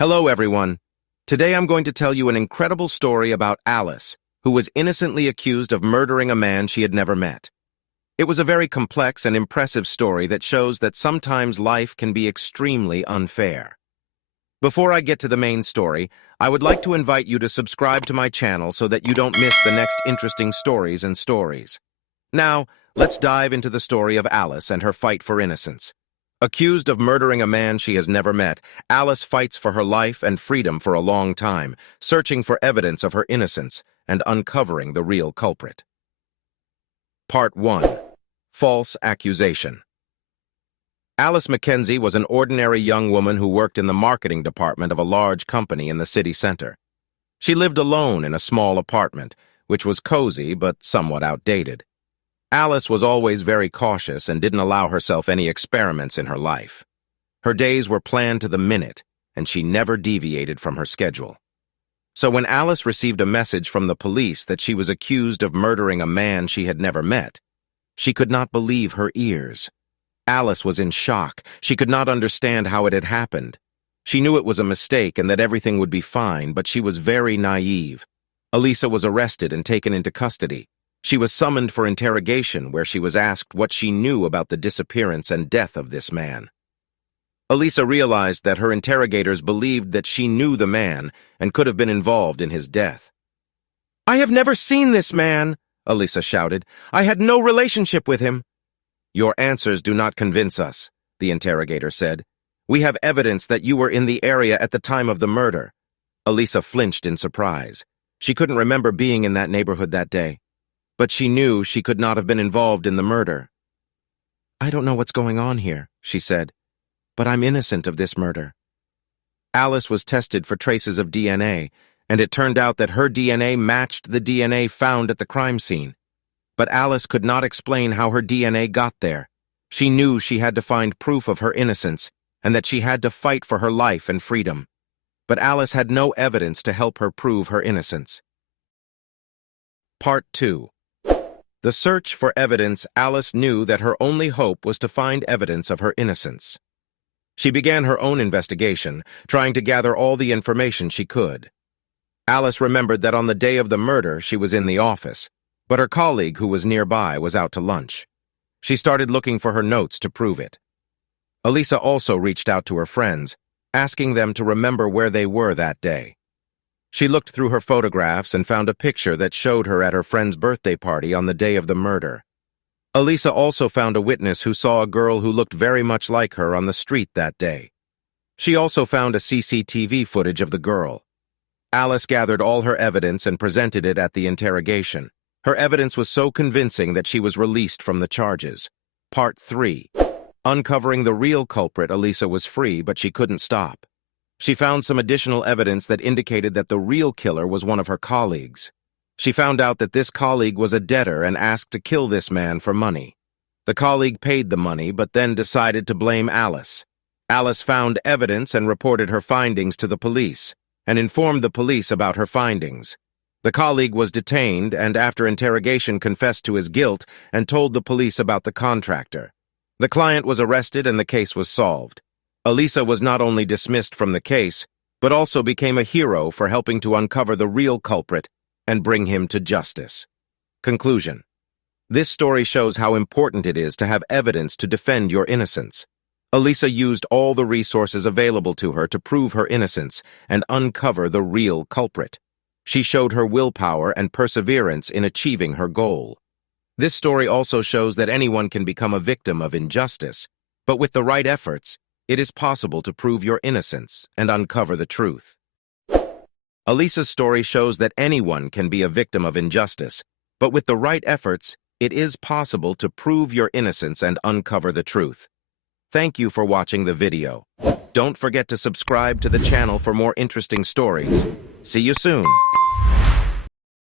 Hello, everyone. Today I'm going to tell you an incredible story about Alice, who was innocently accused of murdering a man she had never met. It was a very complex and impressive story that shows that sometimes life can be extremely unfair. Before I get to the main story, I would like to invite you to subscribe to my channel so that you don't miss the next interesting stories. Now, let's dive into the story of Alice and her fight for innocence. Accused of murdering a man she has never met, Alice fights for her life and freedom for a long time, searching for evidence of her innocence and uncovering the real culprit. Part 1. False Accusation. Alice Mackenzie was an ordinary young woman who worked in the marketing department of a large company in the city center. She lived alone in a small apartment, which was cozy but somewhat outdated. Alice was always very cautious and didn't allow herself any experiments in her life. Her days were planned to the minute, and she never deviated from her schedule. So when Alice received a message from the police that she was accused of murdering a man she had never met, she could not believe her ears. Alice was in shock. She could not understand how it had happened. She knew it was a mistake and that everything would be fine, but she was very naive. Alisa was arrested and taken into custody. She was summoned for interrogation, where she was asked what she knew about the disappearance and death of this man. Alisa realized that her interrogators believed that she knew the man and could have been involved in his death. "I have never seen this man," Alisa shouted. "I had no relationship with him." "Your answers do not convince us," the interrogator said. "We have evidence that you were in the area at the time of the murder." Alisa flinched in surprise. She couldn't remember being in that neighborhood that day. But she knew she could not have been involved in the murder. "I don't know what's going on here," she said, "but I'm innocent of this murder." Alice was tested for traces of DNA, and it turned out that her DNA matched the DNA found at the crime scene. But Alice could not explain how her DNA got there. She knew she had to find proof of her innocence, and that she had to fight for her life and freedom. But Alice had no evidence to help her prove her innocence. Part 2. The search for evidence. Alice knew that her only hope was to find evidence of her innocence. She began her own investigation, trying to gather all the information she could. Alice remembered that on the day of the murder she was in the office, but her colleague who was nearby was out to lunch. She started looking for her notes to prove it. Alisa also reached out to her friends, asking them to remember where they were that day. She looked through her photographs and found a picture that showed her at her friend's birthday party on the day of the murder. Alisa also found a witness who saw a girl who looked very much like her on the street that day. She also found a CCTV footage of the girl. Alice gathered all her evidence and presented it at the interrogation. Her evidence was so convincing that she was released from the charges. Part 3. Uncovering the real culprit. Alisa was free, but she couldn't stop. She found some additional evidence that indicated that the real killer was one of her colleagues. She found out that this colleague was a debtor and asked to kill this man for money. The colleague paid the money, but then decided to blame Alice. Alice found evidence and reported her findings to the police, and informed the police about her findings. The colleague was detained and after interrogation confessed to his guilt and told the police about the contractor. The client was arrested and the case was solved. Alisa was not only dismissed from the case, but also became a hero for helping to uncover the real culprit and bring him to justice. Conclusion. This story shows how important it is to have evidence to defend your innocence. Alisa used all the resources available to her to prove her innocence and uncover the real culprit. She showed her willpower and perseverance in achieving her goal. This story also shows that anyone can become a victim of injustice, but with the right efforts, it is possible to prove your innocence and uncover the truth. Alisa's story shows that anyone can be a victim of injustice, but with the right efforts, it is possible to prove your innocence and uncover the truth. Thank you for watching the video. Don't forget to subscribe to the channel for more interesting stories. See you soon.